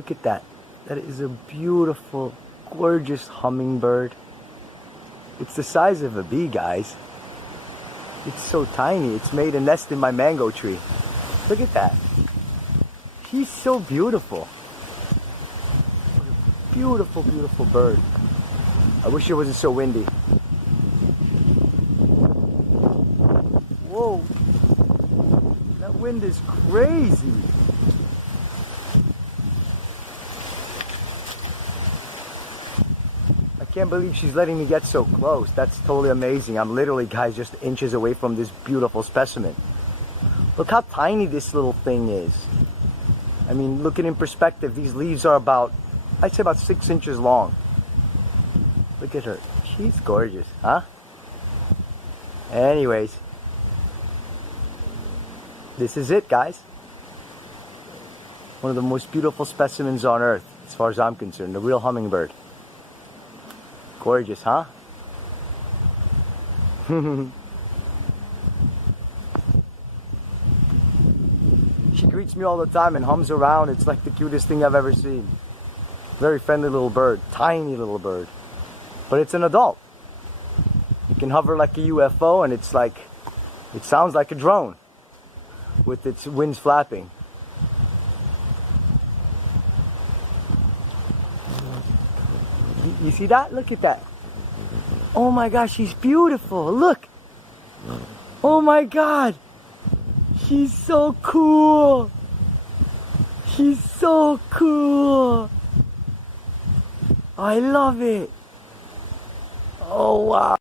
Look at that. That is a beautiful, gorgeous hummingbird. It's the size of a bee, guys. It's so tiny. It's made a nest in my mango tree. Look at that. She's so beautiful. Beautiful, beautiful bird. I wish it wasn't so windy. Whoa. That wind is crazy. I can't believe she's letting me get so close. That's totally amazing. I'm literally, guys, just inches away from this beautiful specimen. Look how tiny this little thing is. I mean, look at it in perspective. These leaves are about, I'd say about 6 inches long. Look at her. She's gorgeous, huh? Anyways, this is it, guys. One of the most beautiful specimens on earth, as far as I'm concerned. The real hummingbird. Gorgeous, huh? She greets me all the time and hums around. It's like the cutest thing I've ever seen. Very friendly little bird. Tiny little bird. But it's an adult. It can hover like a UFO, and it's like, it sounds like a drone with its wings flapping. You see that? Look at that. Oh my gosh, she's beautiful. Look. Oh my God. She's so cool. She's so cool. I love it. Oh wow.